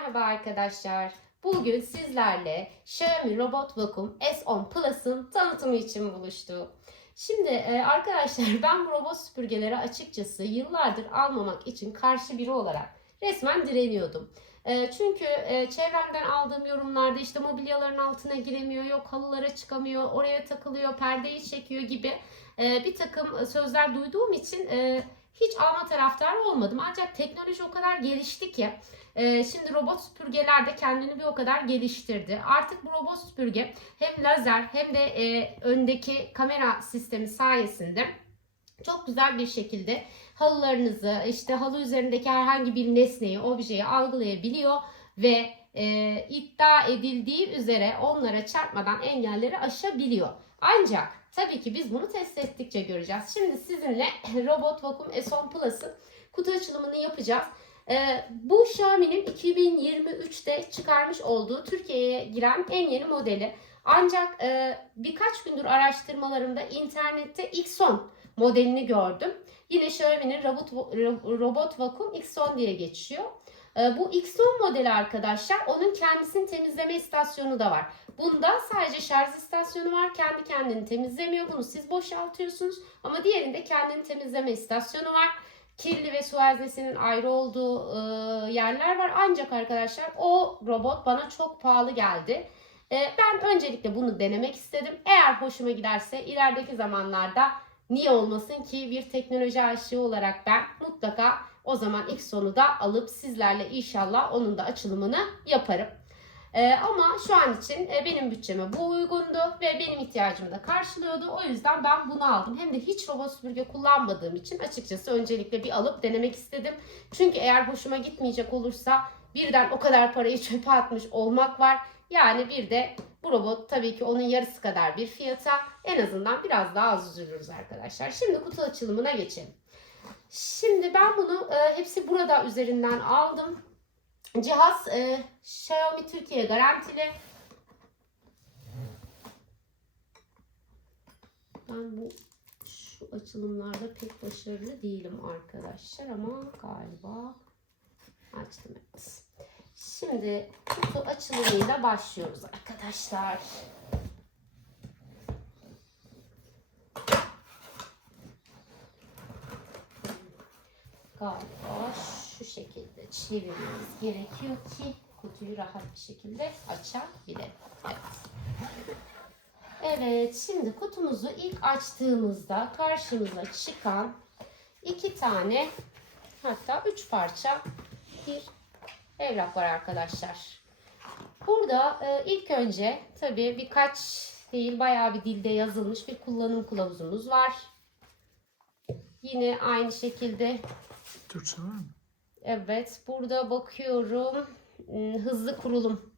Merhaba arkadaşlar. Bugün sizlerle Xiaomi Robot Vacuum S10 Plus'ın tanıtımı için buluştuk. Şimdi e, arkadaşlar ben bu robot süpürgeleri açıkçası yıllardır almamak için karşı biri olarak resmen direniyordum. E, çünkü e, çevremden aldığım yorumlarda işte mobilyaların altına giremiyor, yok halılara çıkamıyor, oraya takılıyor, perdeyi çekiyor gibi bir takım sözler duyduğum için hiç alma taraftarı olmadım. Ancak teknoloji o kadar gelişti ki e, şimdi robot süpürgeler de kendini bir o kadar geliştirdi. Artık bu robot süpürge hem lazer hem de e, öndeki kamera sistemi sayesinde çok güzel bir şekilde halılarınızı işte halı üzerindeki herhangi bir nesneyi, objeyi algılayabiliyor ve e, iddia edildiği üzere onlara çarpmadan engelleri aşabiliyor. Ancak tabii ki biz bunu test ettikçe göreceğiz. Şimdi sizinle Robot Vacuum S10 Plus'ın kutu açılımını yapacağız. Ee, bu Xiaomi'nin 2023'te çıkarmış olduğu Türkiye'ye giren en yeni modeli. Ancak e, birkaç gündür araştırmalarımda internette X10 modelini gördüm. Yine Xiaomi'nin Robot, Robot Vacuum X10 diye geçiyor. E, bu X10 modeli arkadaşlar onun kendisini temizleme istasyonu da var. Bunda sadece şarj istasyonu var. Kendi kendini temizlemiyor. Bunu siz boşaltıyorsunuz. Ama diğerinde kendini temizleme istasyonu var kirli ve su haznesinin ayrı olduğu e, yerler var. Ancak arkadaşlar o robot bana çok pahalı geldi. E, ben öncelikle bunu denemek istedim. Eğer hoşuma giderse ilerideki zamanlarda niye olmasın ki bir teknoloji aşığı olarak ben mutlaka o zaman ilk sonu da alıp sizlerle inşallah onun da açılımını yaparım. Ee, ama şu an için e, benim bütçeme bu uygundu ve benim ihtiyacımı da karşılıyordu. O yüzden ben bunu aldım. Hem de hiç robot süpürge kullanmadığım için açıkçası öncelikle bir alıp denemek istedim. Çünkü eğer hoşuma gitmeyecek olursa birden o kadar parayı çöpe atmış olmak var. Yani bir de bu robot tabii ki onun yarısı kadar bir fiyata en azından biraz daha az üzülürüz arkadaşlar. Şimdi kutu açılımına geçelim. Şimdi ben bunu e, hepsi burada üzerinden aldım. Cihaz e, Xiaomi Türkiye garantili. Ben bu şu açılımlarda pek başarılı değilim arkadaşlar ama galiba açtım evet. Şimdi kutu açılımıyla başlıyoruz arkadaşlar. Galiba şu şekilde çevirmemiz gerekiyor ki kutuyu rahat bir şekilde açabilirim. Evet. Evet, şimdi kutumuzu ilk açtığımızda karşımıza çıkan iki tane hatta üç parça bir evrak var arkadaşlar. Burada e, ilk önce tabii birkaç değil bayağı bir dilde yazılmış bir kullanım kılavuzumuz var. Yine aynı şekilde Türkçe var mı? Evet, burada bakıyorum hmm, hızlı kurulum.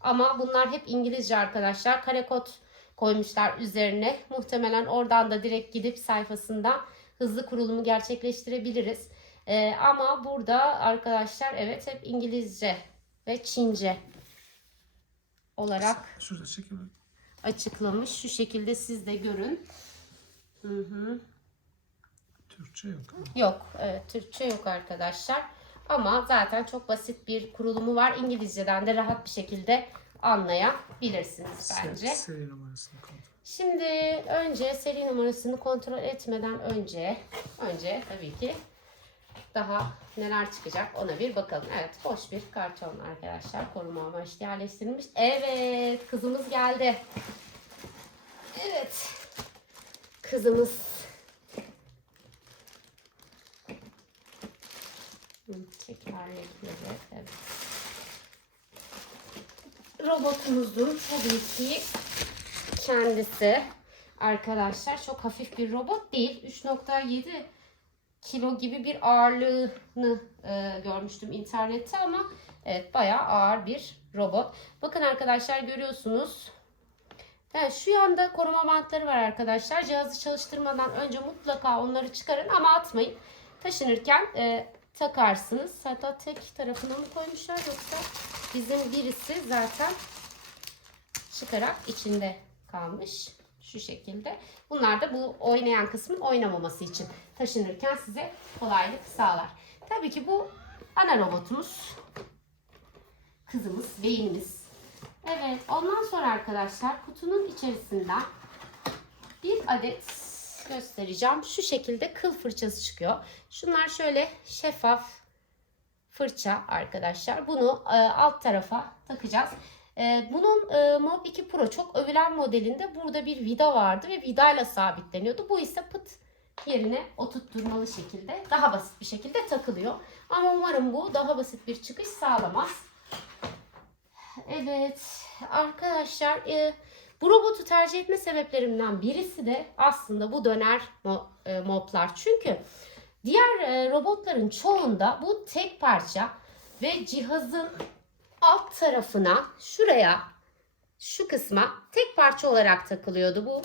Ama bunlar hep İngilizce arkadaşlar. Kare kod koymuşlar üzerine. Muhtemelen oradan da direkt gidip sayfasında hızlı kurulumu gerçekleştirebiliriz. Ee, ama burada arkadaşlar evet hep İngilizce ve Çince olarak açıklamış. Şu şekilde siz de görün. Hı hı. Türkçe yok. Yok, evet, Türkçe yok arkadaşlar. Ama zaten çok basit bir kurulumu var. İngilizceden de rahat bir şekilde anlayabilirsiniz bence. Se- seri numarasını kontrol. Şimdi önce seri numarasını kontrol etmeden önce önce tabii ki daha neler çıkacak ona bir bakalım. Evet boş bir karton arkadaşlar koruma amaçlı yerleştirilmiş. Evet kızımız geldi. Evet kızımız Hı, Tekerlekleri evet. Robotumuzun tabii ki kendisi arkadaşlar çok hafif bir robot değil. 3.7 kilo gibi bir ağırlığını e, görmüştüm internette ama evet bayağı ağır bir robot. Bakın arkadaşlar görüyorsunuz. Yani şu yanda koruma bantları var arkadaşlar. Cihazı çalıştırmadan önce mutlaka onları çıkarın ama atmayın. Taşınırken e, takarsınız. Hatta tek tarafına mı koymuşlar yoksa bizim birisi zaten çıkarak içinde kalmış. Şu şekilde. Bunlar da bu oynayan kısmın oynamaması için taşınırken size kolaylık sağlar. Tabii ki bu ana robotumuz. kızımız, beynimiz. Evet ondan sonra arkadaşlar kutunun içerisinden bir adet göstereceğim. Şu şekilde kıl fırçası çıkıyor. Şunlar şöyle şeffaf fırça arkadaşlar. Bunu e, alt tarafa takacağız. E, bunun e, Mob 2 Pro çok övülen modelinde burada bir vida vardı ve vidayla sabitleniyordu. Bu ise pıt yerine oturtturmalı şekilde daha basit bir şekilde takılıyor. Ama umarım bu daha basit bir çıkış sağlamaz. Evet arkadaşlar e, bu robotu tercih etme sebeplerimden birisi de aslında bu döner mo- e, moplar. Çünkü diğer e, robotların çoğunda bu tek parça ve cihazın alt tarafına şuraya şu kısma tek parça olarak takılıyordu bu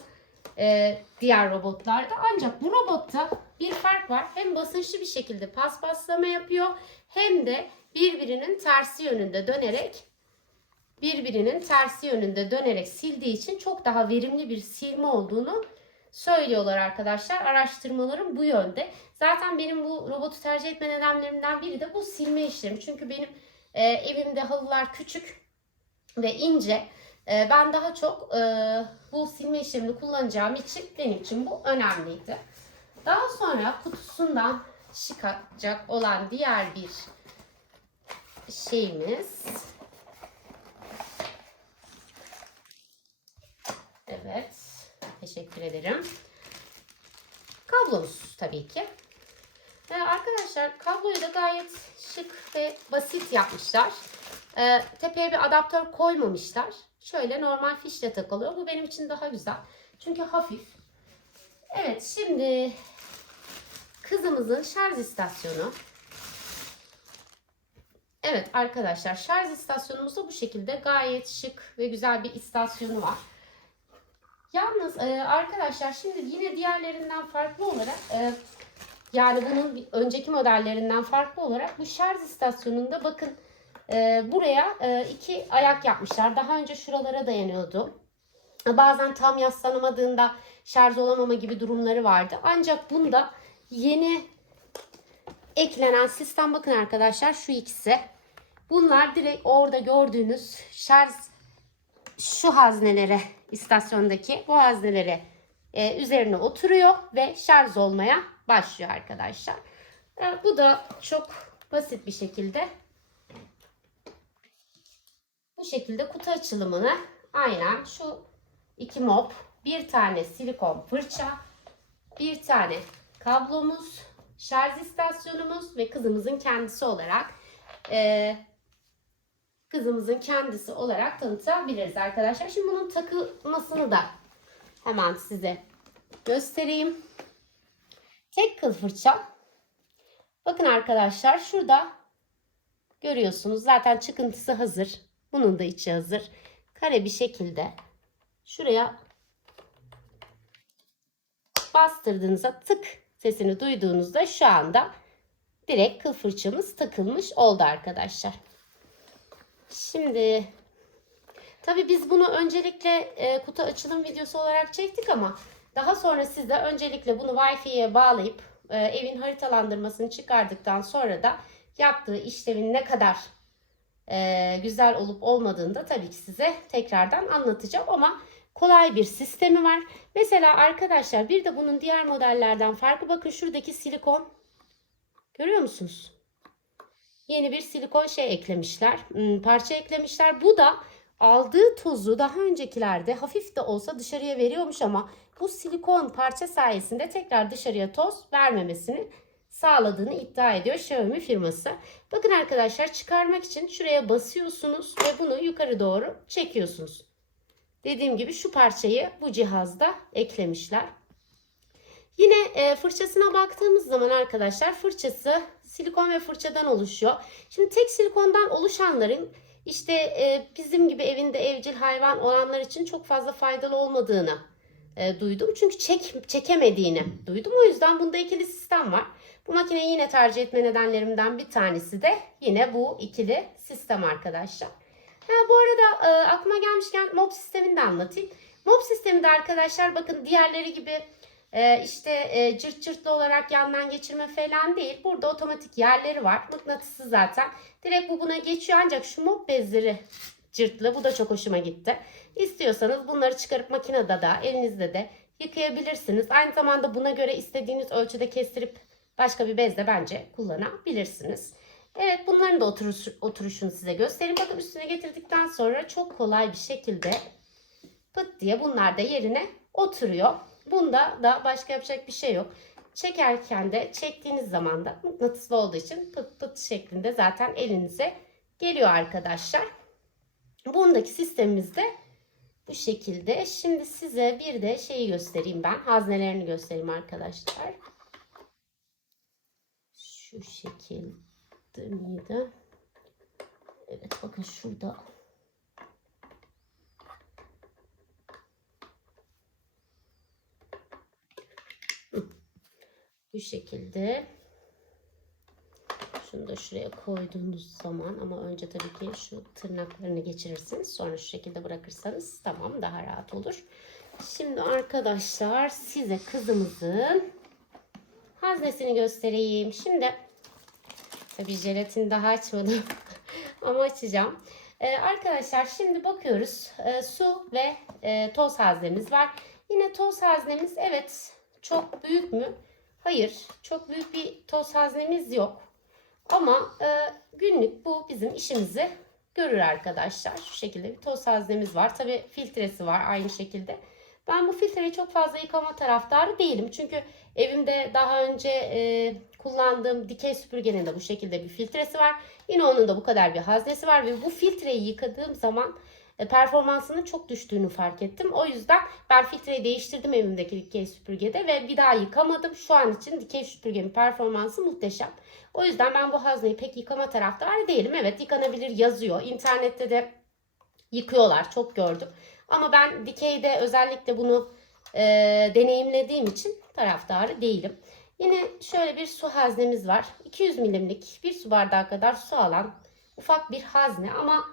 e, diğer robotlarda. Ancak bu robotta bir fark var. Hem basınçlı bir şekilde paspaslama yapıyor hem de birbirinin tersi yönünde dönerek birbirinin tersi yönünde dönerek sildiği için çok daha verimli bir silme olduğunu söylüyorlar arkadaşlar. Araştırmalarım bu yönde. Zaten benim bu robotu tercih etme nedenlerimden biri de bu silme işlemi. Çünkü benim e, evimde halılar küçük ve ince. E, ben daha çok e, bu silme işlemini kullanacağım için benim için bu önemliydi. Daha sonra kutusundan çıkacak olan diğer bir şeyimiz Evet. Teşekkür ederim. Kablomuz tabii ki. Ee, arkadaşlar kabloyu da gayet şık ve basit yapmışlar. Ee, tepeye bir adaptör koymamışlar. Şöyle normal fişle takılıyor. Bu benim için daha güzel. Çünkü hafif. Evet şimdi kızımızın şarj istasyonu. Evet arkadaşlar şarj istasyonumuz da bu şekilde gayet şık ve güzel bir istasyonu var. Yalnız e, arkadaşlar şimdi yine diğerlerinden farklı olarak e, yani bunun önceki modellerinden farklı olarak bu şarj istasyonunda bakın e, buraya e, iki ayak yapmışlar. Daha önce şuralara dayanıyordu. Bazen tam yaslanamadığında şarj olamama gibi durumları vardı. Ancak bunda yeni eklenen sistem bakın arkadaşlar şu ikisi. Bunlar direkt orada gördüğünüz şarj şu haznelere istasyondaki bu haznelere e, üzerine oturuyor ve şarj olmaya başlıyor arkadaşlar. E, bu da çok basit bir şekilde bu şekilde kutu açılımını aynen şu iki mop, bir tane silikon fırça, bir tane kablomuz, şarj istasyonumuz ve kızımızın kendisi olarak e, kızımızın kendisi olarak tanıtabiliriz arkadaşlar. Şimdi bunun takılmasını da hemen size göstereyim. Tek kıl fırça. Bakın arkadaşlar şurada görüyorsunuz zaten çıkıntısı hazır. Bunun da içi hazır. Kare bir şekilde şuraya bastırdığınızda tık sesini duyduğunuzda şu anda direkt kıl fırçamız takılmış oldu arkadaşlar. Şimdi tabii biz bunu öncelikle e, kutu açılım videosu olarak çektik ama daha sonra siz de öncelikle bunu Wi-Fi'ye bağlayıp e, evin haritalandırmasını çıkardıktan sonra da yaptığı işlemin ne kadar e, güzel olup olmadığını da tabii ki size tekrardan anlatacağım ama kolay bir sistemi var. Mesela arkadaşlar bir de bunun diğer modellerden farkı bakın şuradaki silikon görüyor musunuz? Yeni bir silikon şey eklemişler. hmm, Parça eklemişler. Bu da aldığı tozu daha öncekilerde hafif de olsa dışarıya veriyormuş ama bu silikon parça sayesinde tekrar dışarıya toz vermemesini sağladığını iddia ediyor Xiaomi firması. Bakın arkadaşlar çıkarmak için şuraya basıyorsunuz ve bunu yukarı doğru çekiyorsunuz. Dediğim gibi şu parçayı bu cihazda eklemişler. Yine e, fırçasına baktığımız zaman arkadaşlar fırçası silikon ve fırçadan oluşuyor. Şimdi tek silikondan oluşanların işte e, bizim gibi evinde evcil hayvan olanlar için çok fazla faydalı olmadığını e, duydum. Çünkü çek, çekemediğini duydum. O yüzden bunda ikili sistem var. Bu makineyi yine tercih etme nedenlerimden bir tanesi de yine bu ikili sistem arkadaşlar. Ha, bu arada e, aklıma gelmişken mob sistemini de anlatayım. Mob sistemi de arkadaşlar bakın diğerleri gibi e, işte e, cırt cırtlı olarak yandan geçirme falan değil. Burada otomatik yerleri var. Mıknatısı zaten. Direkt bu buna geçiyor ancak şu mop bezleri cırtlı. Bu da çok hoşuma gitti. İstiyorsanız bunları çıkarıp makinede de elinizde de yıkayabilirsiniz. Aynı zamanda buna göre istediğiniz ölçüde kestirip başka bir bezle bence kullanabilirsiniz. Evet bunların da oturuş, oturuşunu size göstereyim. Bakın üstüne getirdikten sonra çok kolay bir şekilde pıt diye bunlar da yerine oturuyor. Bunda da başka yapacak bir şey yok. Çekerken de çektiğiniz zaman da mıknatıslı olduğu için pıt pıt şeklinde zaten elinize geliyor arkadaşlar. Bundaki sistemimiz de bu şekilde. Şimdi size bir de şeyi göstereyim ben. Haznelerini göstereyim arkadaşlar. Şu şekilde miydi? Evet bakın şurada. Bu şekilde. Şunu da şuraya koyduğunuz zaman ama önce tabii ki şu tırnaklarını geçirirsiniz. Sonra şu şekilde bırakırsanız tamam daha rahat olur. Şimdi arkadaşlar size kızımızın haznesini göstereyim. Şimdi tabii jelatini daha açmadım ama açacağım. Ee, arkadaşlar şimdi bakıyoruz. Ee, su ve e, toz haznemiz var. Yine toz haznemiz evet çok büyük mü? Hayır. Çok büyük bir toz haznemiz yok. Ama e, günlük bu bizim işimizi görür arkadaşlar. Şu şekilde bir toz haznemiz var. Tabi filtresi var aynı şekilde. Ben bu filtreyi çok fazla yıkama taraftarı değilim. Çünkü evimde daha önce e, kullandığım dikey süpürgenin de bu şekilde bir filtresi var. Yine onun da bu kadar bir haznesi var ve bu filtreyi yıkadığım zaman performansının çok düştüğünü fark ettim. O yüzden ben filtreyi değiştirdim evimdeki dikey süpürgede ve bir daha yıkamadım. Şu an için dikey süpürgenin performansı muhteşem. O yüzden ben bu hazneyi pek yıkama taraftarı değilim. Evet yıkanabilir yazıyor. İnternette de yıkıyorlar. Çok gördüm. Ama ben dikeyde özellikle bunu e, deneyimlediğim için taraftarı değilim. Yine şöyle bir su haznemiz var. 200 milimlik bir su bardağı kadar su alan ufak bir hazne ama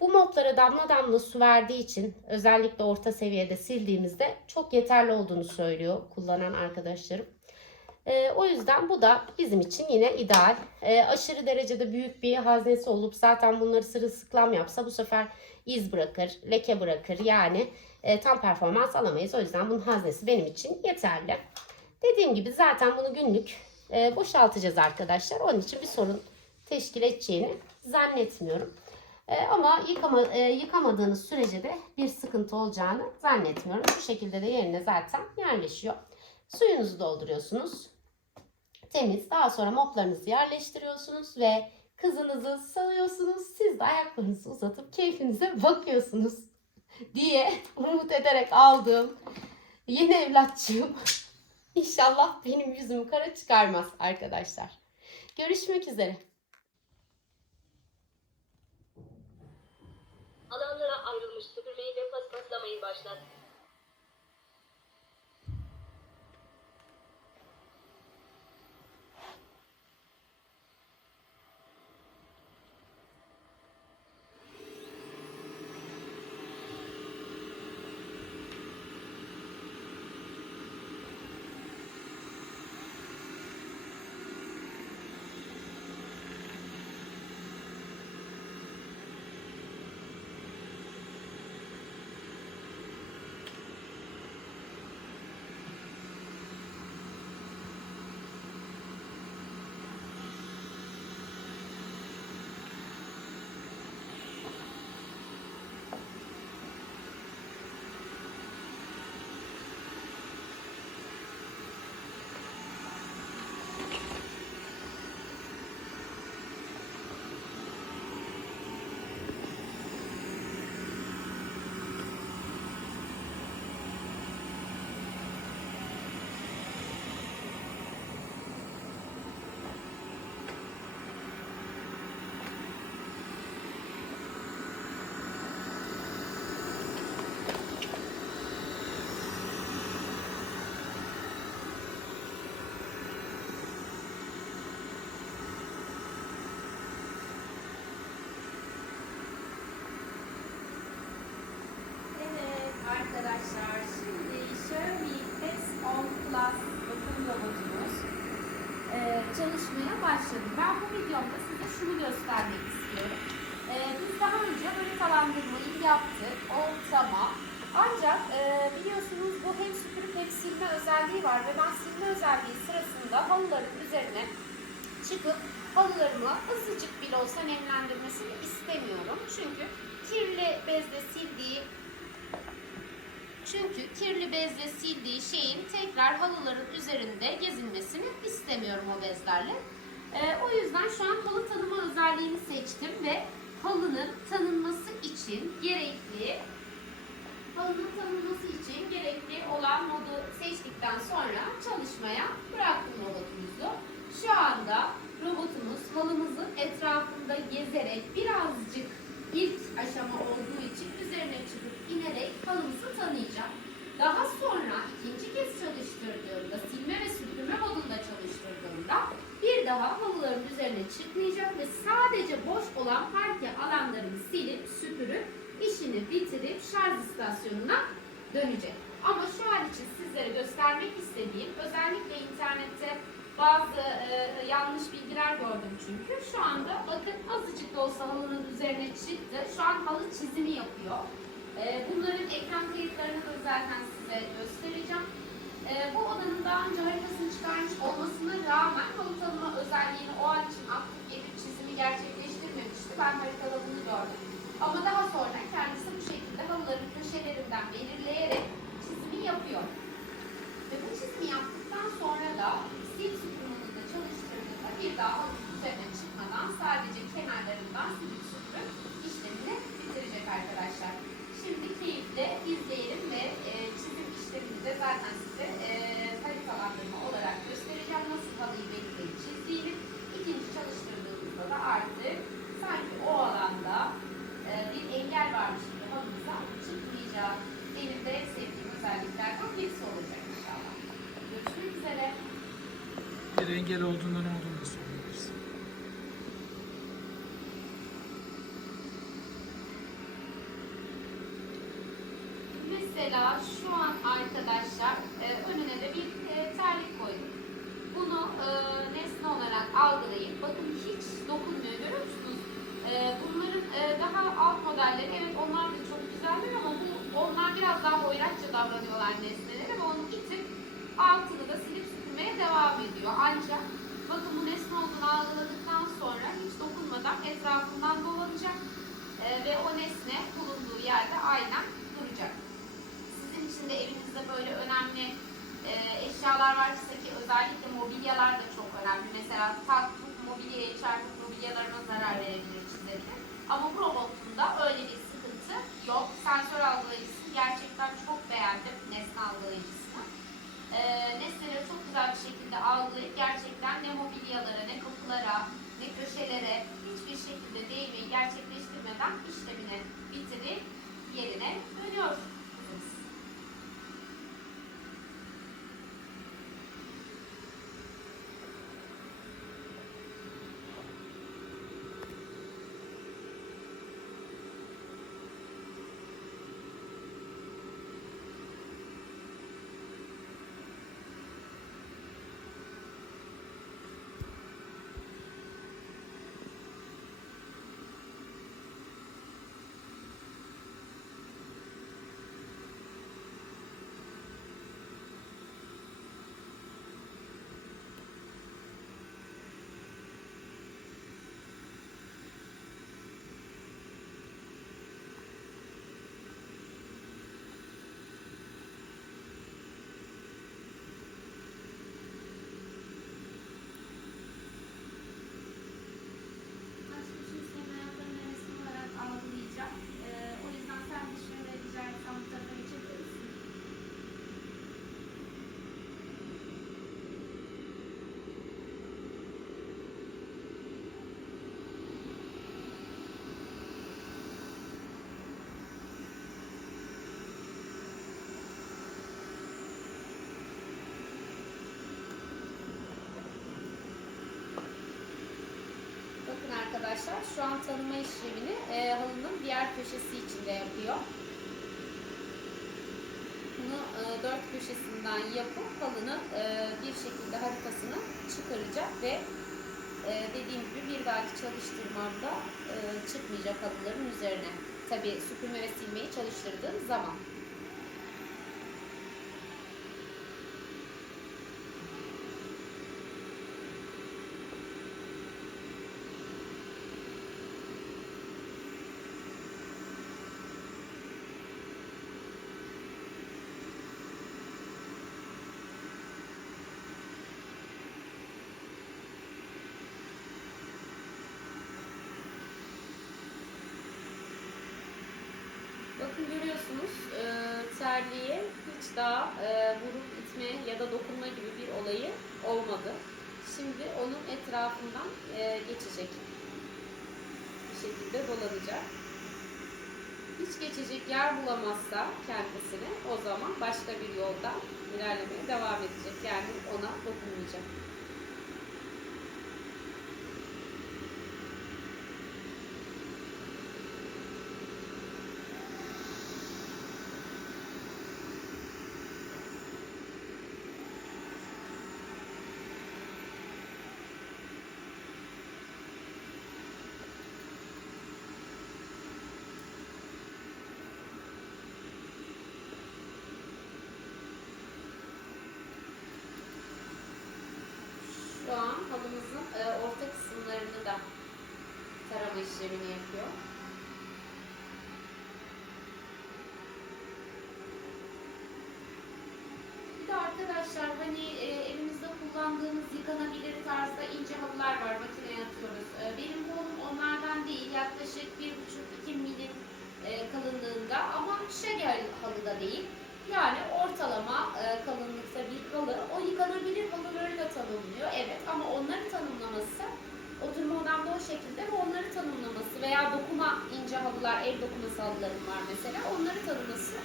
bu moplara damla damla su verdiği için özellikle orta seviyede sildiğimizde çok yeterli olduğunu söylüyor kullanan arkadaşlarım. Ee, o yüzden bu da bizim için yine ideal. Ee, aşırı derecede büyük bir haznesi olup zaten bunları sırılsıklam yapsa bu sefer iz bırakır, leke bırakır. Yani e, tam performans alamayız. O yüzden bunun haznesi benim için yeterli. Dediğim gibi zaten bunu günlük e, boşaltacağız arkadaşlar. Onun için bir sorun teşkil edeceğini zannetmiyorum. E, ama yıkama, e, yıkamadığınız sürece de bir sıkıntı olacağını zannetmiyorum. Bu şekilde de yerine zaten yerleşiyor. Suyunuzu dolduruyorsunuz. Temiz. Daha sonra moplarınızı yerleştiriyorsunuz ve kızınızı salıyorsunuz. Siz de ayaklarınızı uzatıp keyfinize bakıyorsunuz diye umut ederek aldığım yeni evlatçığım İnşallah benim yüzümü kara çıkarmaz arkadaşlar. Görüşmek üzere. Alanlara ayrılmış süpürmeyi ve paspaslamayı başlat. Halıların üzerine çıkıp halılarımı azıcık bile olsa nemlendirmesini istemiyorum. Çünkü kirli bezle sildiği çünkü kirli bezle sildiği şeyin tekrar halıların üzerinde gezinmesini istemiyorum o bezlerle. Ee, o yüzden şu an halı tanıma özelliğini seçtim ve halının tanınması için gerekli halının tanınması için olan modu seçtikten sonra çalışmaya bıraktım robotumuzu. Şu anda robotumuz halımızın etrafında gezerek birazcık ilk aşama olduğu için üzerine çıkıp inerek halımızı tanıyacak. Daha sonra ikinci kez çalıştırdığımda, silme ve süpürme modunda çalıştırdığımda bir daha halıların üzerine çıkmayacak ve sadece boş olan parke alanlarını silip süpürüp işini bitirip şarj istasyonuna dönecek. Ama şu an için sizlere göstermek istediğim özellikle internette bazı e, yanlış bilgiler gördüm çünkü. Şu anda bakın azıcık da olsa halının üzerine çıktı. Şu an halı çizimi yapıyor. E, bunların ekran kayıtlarını da zaten size göstereceğim. E, bu odanın daha önce haritasını çıkarmış olmasına rağmen halı tanıma özelliğini o an için aktif edip çizimi gerçekleştirmemişti. Ben haritada bunu gördüm. Ama daha sonra kendisi bu şekilde halıların köşelerinden belirleyerek çizimi yapıyor. Ve bu çizimi yaptıktan sonra da sil sütununu da çalıştırdığında bir daha üzerine çıkmadan sadece kenarlarından silip süpürüp işlemini bitirecek arkadaşlar. Şimdi keyifle izleyelim ve e, çizim işlemini de zaten size e, haritalandırma olarak göstereceğim. Nasıl halıyı belirleyip çizdiğini. İkinci çalıştırdığımızda da artık sanki o alanda e, bir engel varmış gibi halımıza çıkmayacak. Benim de en sevdiğim özelliklerden birisi olacak inşallah. Görüşmek üzere. Bir engel olduğunda ne olduğunu da sorabilirsin. Mesela şu an arkadaşlar e, önüne de bir e, terlik koydum. Bunu e, nesne olarak algılayıp bakın hiç dokunmuyor görüyor musunuz? E, bunların e, daha alt modelleri evet onlar da çok güzeller ama bu onlar biraz daha hoyratça davranıyorlar nesnelere ve onu itip altını da silip süpürmeye devam ediyor. Ancak bakın bu nesne olduğunu algıladıktan sonra hiç dokunmadan etrafından dolanacak e, ve o nesne bulunduğu yerde aynen duracak. Sizin için de evinizde böyle önemli e, eşyalar varsa ki özellikle mobilyalar da çok önemli. Mesela taktık mobilyaya çarpıp mobilyalarına zarar verebilir, çizebilir. Ama bu robotunda öyle bir sıkıntı yok. Sensör algılayıcısı gerçekten çok beğendim nesne algılayıcısını. E, nesneleri çok güzel bir şekilde algılayıp gerçekten ne mobilyalara, ne kapılara, ne köşelere hiçbir şekilde değmeyi gerçekleştirmeden işlemini bitirip yerine dönüyor. kızımız. Başka bir şey hayatlarını resim olarak algılayacak. Ee, o yüzden sen de şöyle rica etsem bu tarafa geçebilir misin? Bakın arkadaşlar şu an tanıma işlemini e, halının diğer köşesi içinde yapıyor. Bunu e, dört köşesinden yapıp halının e, bir şekilde haritasını çıkaracak ve e, dediğim gibi bir dahaki çalıştırmamda e, çıkmayacak halıların üzerine. Tabii süpürme ve silmeyi çalıştırdığım zaman. Bakın görüyorsunuz e, terliğe hiç daha e, vurup itme ya da dokunma gibi bir olayı olmadı. Şimdi onun etrafından e, geçecek. Bir şekilde dolanacak. Hiç geçecek yer bulamazsa kendisini o zaman başka bir yoldan ilerlemeye devam edecek. Yani ona dokunmayacak. Şu an halımızın e, orta kısımlarını da tarama işlemini yapıyor. Bir de arkadaşlar hani e, elimizde kullandığımız yıkanabilir tarzda ince halılar var makineye atıyoruz. E, benim kolum onlardan değil yaklaşık 1,5-2 milim e, kalınlığında ama şegel halı da değil. Yani ortalama e, kalınlıkta bir halı. O yıkanabilir halılarıyla tanımlıyor. Evet ama onları tanımlaması oturma odamda o şekilde ve onları tanımlaması veya dokuma ince halılar, el dokuması halılarım var mesela. Onları tanıması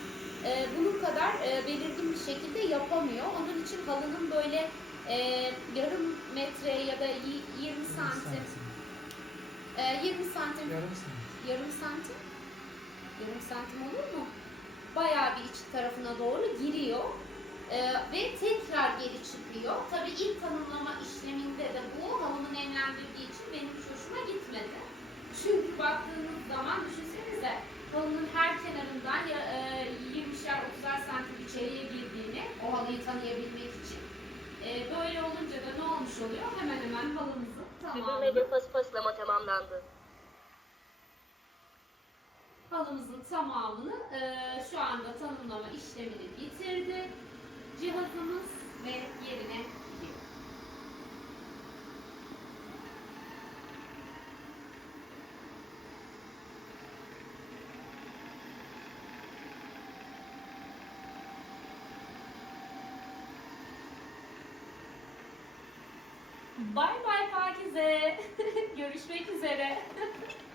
e, bunun kadar e, belirgin bir şekilde yapamıyor. Onun için halının böyle e, yarım metre ya da y- 20 santim, e, 20 santim Yarım santim. Yarım santim? Yarım santim olur mu? Bayağı bir iç tarafına doğru giriyor. Ee, ve tekrar geri çıkıyor. Tabii ilk tanımlama işleminde de bu halımı nemlendirdiği için benim hiç hoşuma gitmedi. Çünkü baktığınız zaman düşünsenize halının her kenarından ya, e, 20'şer 30'ar santim içeriye girdiğini o halıyı tanıyabilmek için. E, böyle olunca da ne olmuş oluyor? Hemen hemen halımızın ve paspaslama tamamlandı. halımızın tamamını e, şu anda tanımlama işlemini bitirdi. Cihazımız ve yerine gidiyor. Bay bay Pakize. Görüşmek üzere.